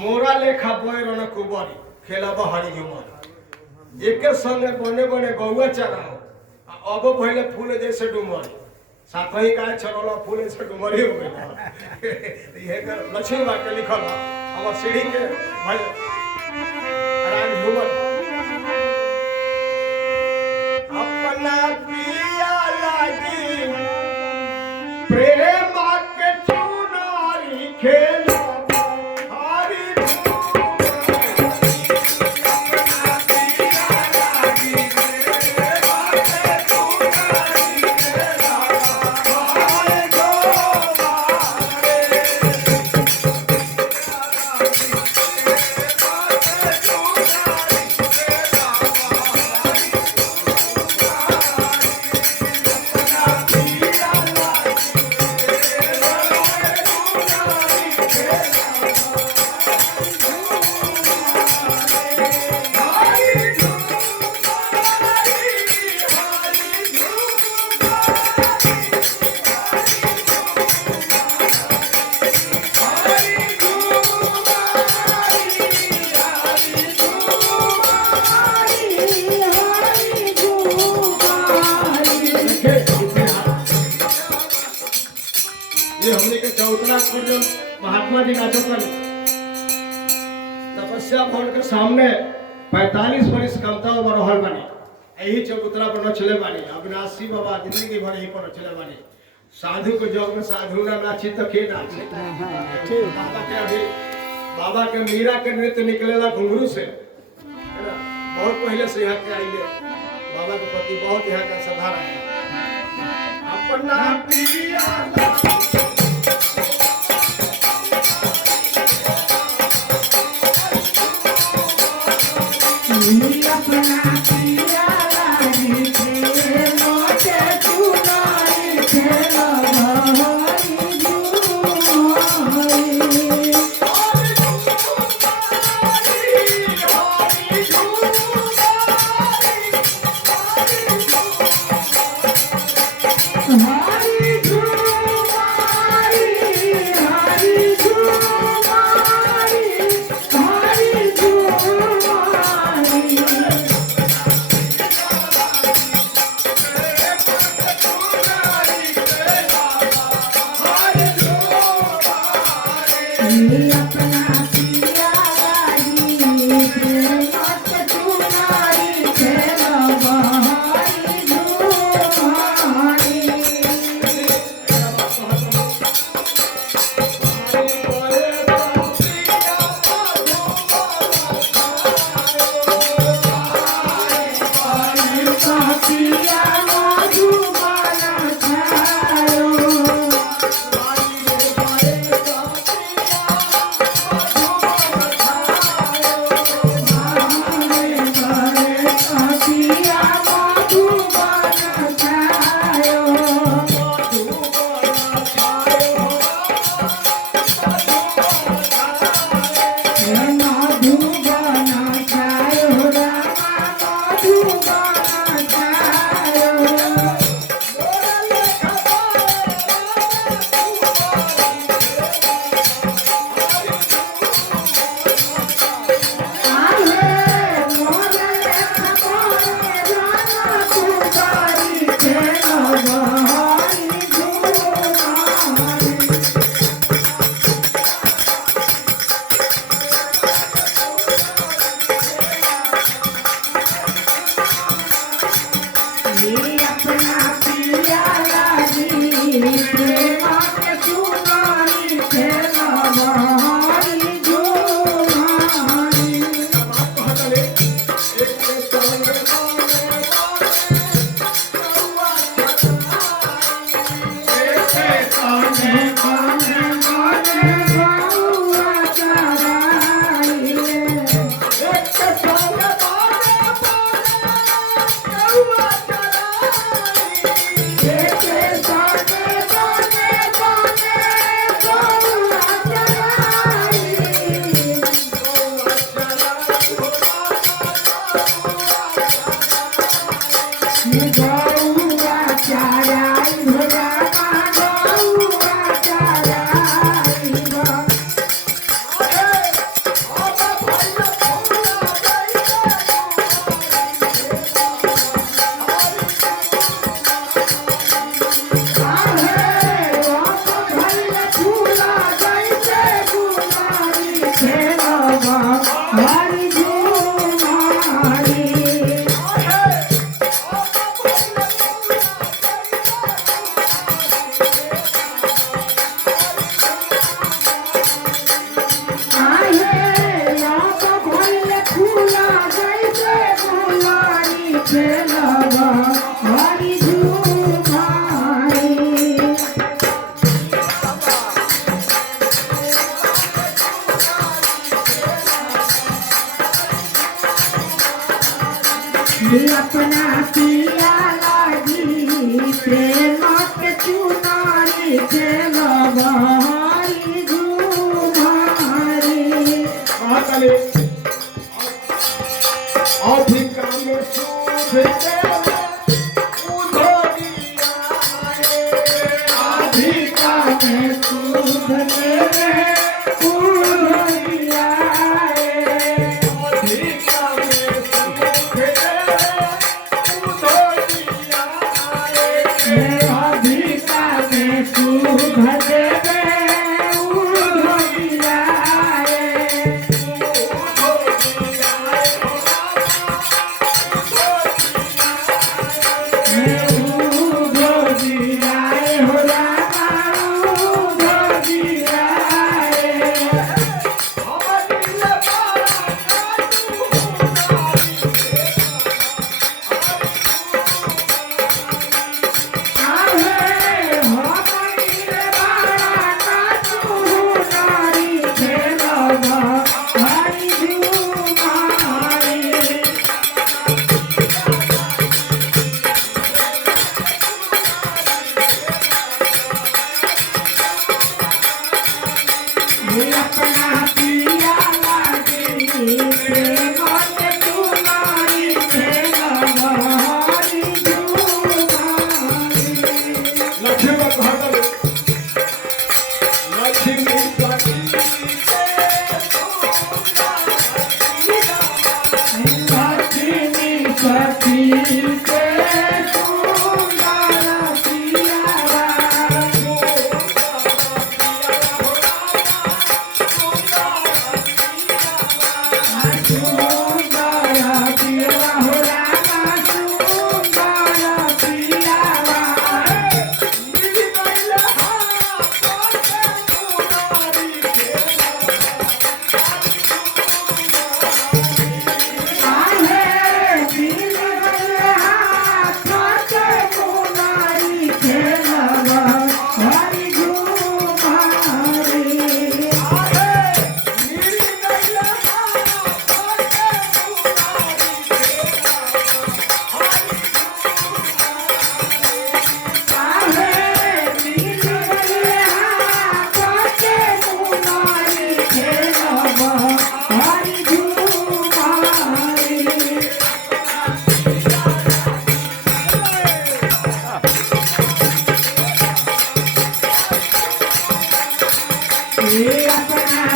मोरा लेखा बोर न कुबरी खेलब हरी झुमर एके संगे बने बने गौआ चराओ अब पहले फूल जैसे डुमर साथ ही गाय छड़ल फूल जैसे डुमरी हो गई ये लक्ष्मी बा के लिखल हमर सीढ़ी के भाई राम झुमर अपना पिया लागी प्रेम के चुनारी खेल महात्मा जी नाचो कर तपस्या भवन के सामने 45 वर्ष कमता उम्र रहल बानी यही चबूतरा पर चले बानी अविनाशी बाबा जिंदगी भर यही पर चले बानी साधु के जग में साधु ना नाची तो के नाची बाबा के मीरा के नृत्य निकलेला घुंघरू से है ना बहुत पहले से यहाँ के आइले बाबा के प्रति बहुत यहाँ का श्रद्धा है अपना पिया अपना पिया लागी प्रेम के चुनारी खेलबारी घुमारी अधिका में सूझ के उधरिया अधिका में सूझ के उधरिया अधिका में सूझ के उधरिया अधिका में सूझ के उधरिया अपना पिया लागी प्रेम के चुनारी खेलबारी घुमारी लक्ष्मी कहत लक्ष्मी सखी लक्ष्मी सखी के सुंदर पियारा अपना